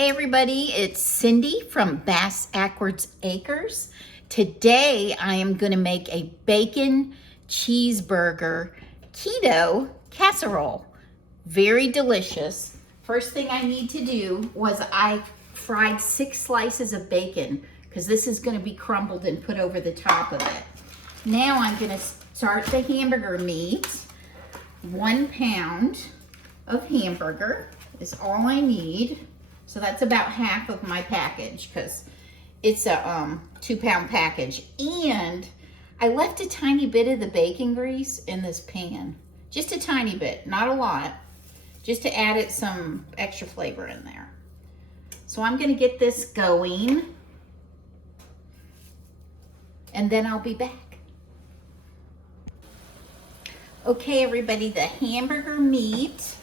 Hey everybody, it's Cindy from Bass Ackwards Acres. Today I am going to make a bacon cheeseburger keto casserole. Very delicious. First thing I need to do was I fried 6 slices of bacon because this is going to be crumbled and put over the top of it. Now I'm going to start the hamburger meat. 1 pound of hamburger is all I need. So that's about half of my package because it's a 2-pound package. And I left a tiny bit of the bacon grease in this pan. Just a tiny bit, not a lot. Just to add it some extra flavor in there. So I'm gonna get this going. And then I'll be back. Okay everybody, the hamburger meat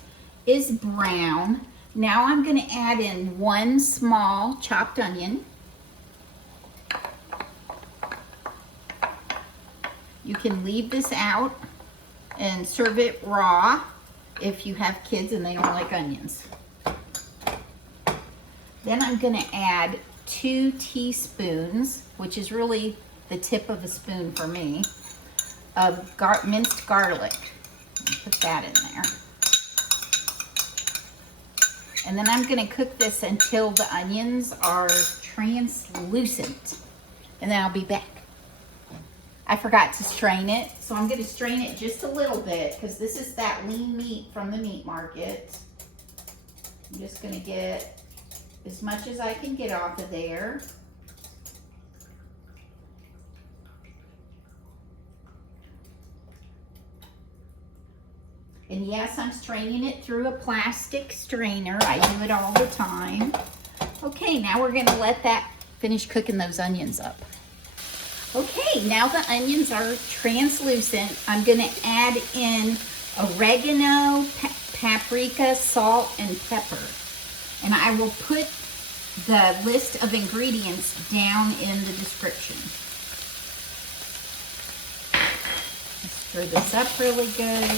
is brown. Now I'm going to add in 1 small chopped onion. You can leave this out and serve it raw if you have kids and they don't like onions. Then I'm going to add 2 teaspoons, which is really the tip of a spoon for me, of minced garlic. Put that in there. And then I'm gonna cook this until the onions are translucent. And then I'll be back. I forgot to strain it, so I'm gonna strain it just a little bit because this is that lean meat from the meat market. I'm just gonna get as much as I can get off of there. And yes, I'm straining it through a plastic strainer. I do it all the time. Okay, now we're gonna let that finish cooking those onions up. Okay, now the onions are translucent. I'm gonna add in oregano, paprika, salt, and pepper. And I will put the list of ingredients down in the description. Let's stir this up really good.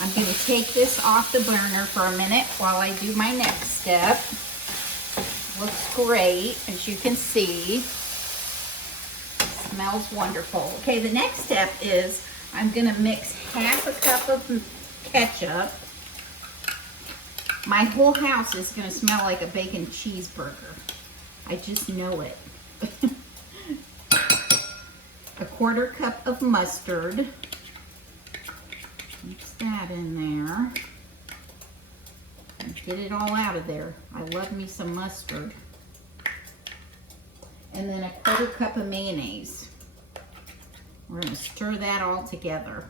I'm going to take this off the burner for a minute while I do my next step. Looks great, as you can see. Smells wonderful. Okay, the next step is I'm going to mix half a cup of ketchup. My whole house is going to smell like a bacon cheeseburger. I just know it. 1/4 cup of mustard. Mix that in there. And get it all out of there. I love me some mustard. And then 1/4 cup of mayonnaise. We're going to stir that all together.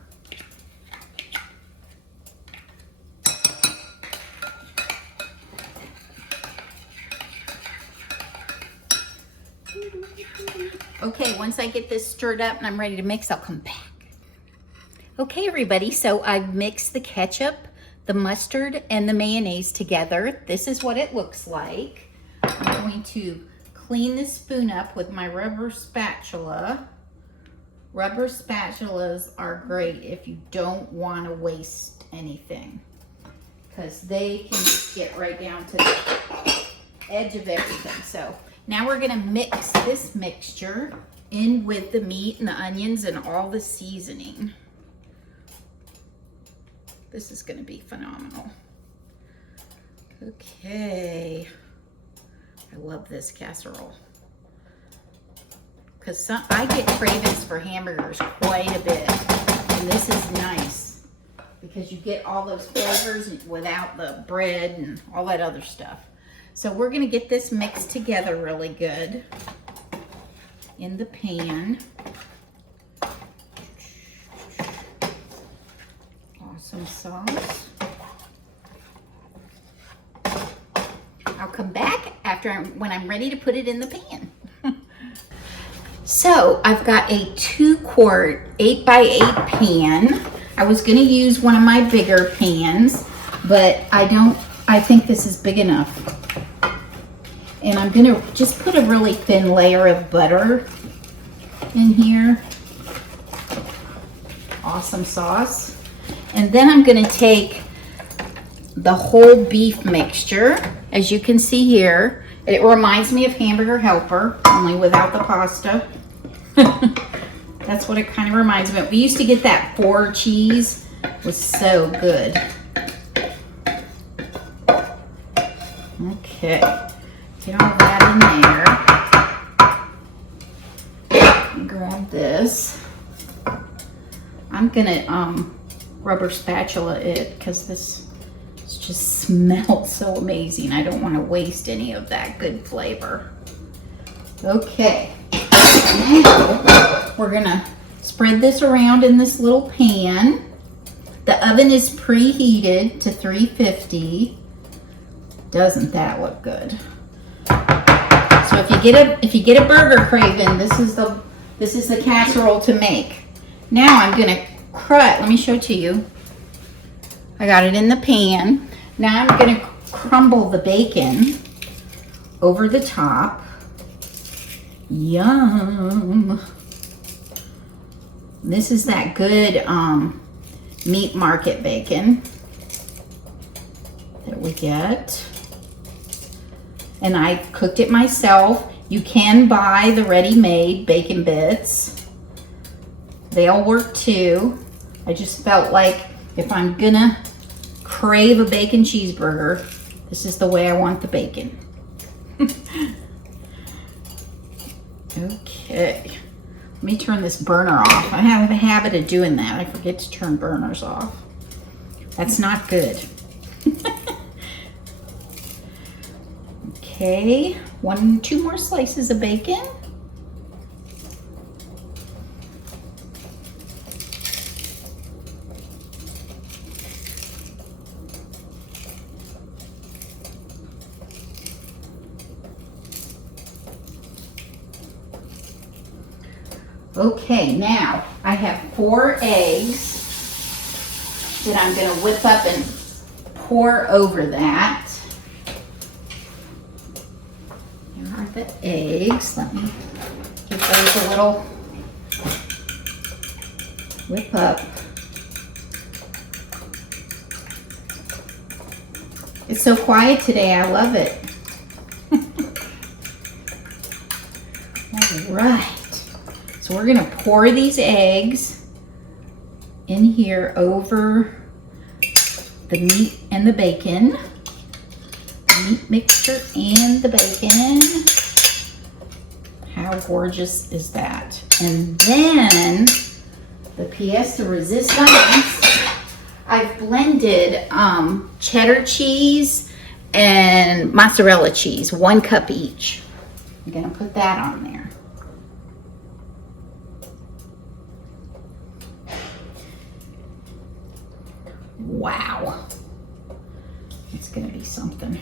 Okay, once I get this stirred up and I'm ready to mix, I'll come back. Okay, everybody, so I've mixed the ketchup, the mustard, and the mayonnaise together. This is what it looks like. I'm going to clean the spoon up with my rubber spatula. Rubber spatulas are great if you don't want to waste anything, because they can just get right down to the edge of everything. So now we're gonna mix this mixture in with the meat and the onions and all the seasoning. This is gonna be phenomenal. Okay, I love this casserole. Because I get cravings for hamburgers quite a bit, and this is nice because you get all those flavors without the bread and all that other stuff. So we're gonna get this mixed together really good in the pan. Awesome sauce. I'll come back when I'm ready to put it in the pan. So I've got a 2-quart 8x8 pan. I was gonna use one of my bigger pans, but I think this is big enough. And I'm gonna just put a really thin layer of butter in here. Awesome sauce. And then I'm gonna take the whole beef mixture, as you can see here. It reminds me of Hamburger Helper, only without the pasta. That's what it kind of reminds me of. We used to get that 4 cheese. It was so good. Okay, get all that in there. Grab this. I'm gonna rubber spatula it because this just smells so amazing. I don't want to waste any of that good flavor. Okay, now we're gonna spread this around in this little pan. The oven is preheated to 350. Doesn't that look good? So if you get a burger craving, this is the casserole to make. Now I'm gonna let me show it to you. I got it in the pan. Now I'm gonna crumble the bacon over the top. Yum. This is that good meat market bacon that we get. And I cooked it myself. You can buy the ready-made bacon bits. They'll work too. I just felt like if I'm gonna crave a bacon cheeseburger, this is the way I want the bacon. Okay, let me turn this burner off. I have a habit of doing that. I forget to turn burners off. That's not good. Okay, 2 more slices of bacon. Okay, now I have 4 eggs that I'm going to whip up and pour over that. Here are the eggs. Let me give those a little whip up. It's so quiet today. I love it. All right. So we're gonna pour these eggs in here over the meat and the bacon. The meat mixture and the bacon. How gorgeous is that? And then the pièce de résistance, I've blended cheddar cheese and mozzarella cheese, 1 cup each. I'm gonna put that on there. Wow, it's gonna be something.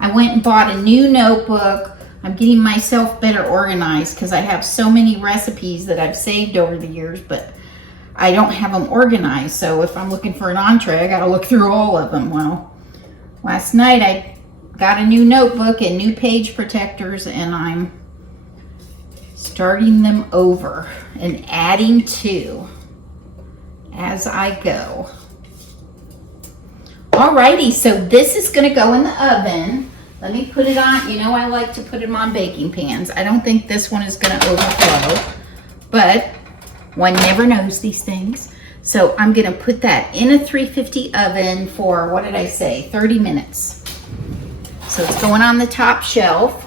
I went and bought a new notebook. I'm getting myself better organized because I have so many recipes that I've saved over the years, but I don't have them organized. So if I'm looking for an entree, I gotta look through all of them. Well, last night I got a new notebook and new page protectors, and I'm starting them over and adding to as I go. Alrighty, so this is gonna go in the oven. Let me put it on. You know I like to put them on baking pans. I don't think this one is gonna overflow, but one never knows these things. So I'm gonna put that in a 350 oven for, what did I say, 30 minutes. So it's going on the top shelf.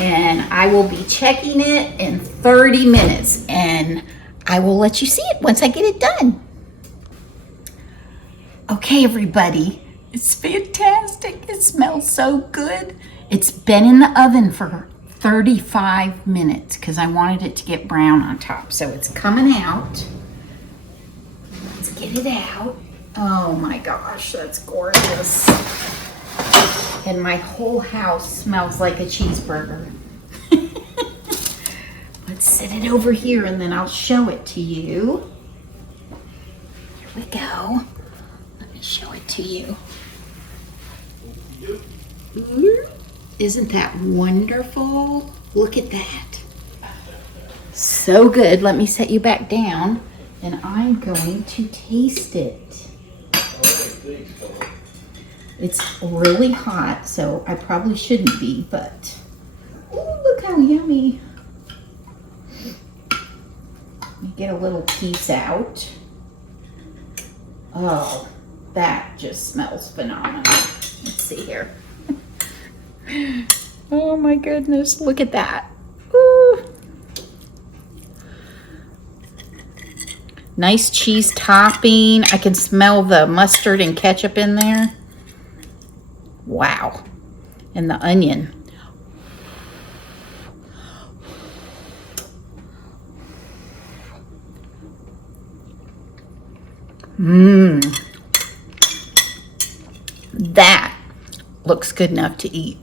And I will be checking it in 30 minutes, and I will let you see it once I get it done. Okay, everybody, it's fantastic. It smells so good. It's been in the oven for 35 minutes because I wanted it to get brown on top. So it's coming out. Let's get it out. Oh my gosh, that's gorgeous. And my whole house smells like a cheeseburger. Let's set it over here and then I'll show it to you. Here we go. Let me show it to you. Isn't that wonderful? Look at that. So good. Let me set you back down and I'm going to taste it. It's really hot, so I probably shouldn't be, but oh, look how yummy. Let me get a little piece out. Oh, that just smells phenomenal. Let's see here. Oh my goodness, look at that. Ooh. Nice cheese topping. I can smell the mustard and ketchup in there. Wow. And the onion. Mmm. That looks good enough to eat.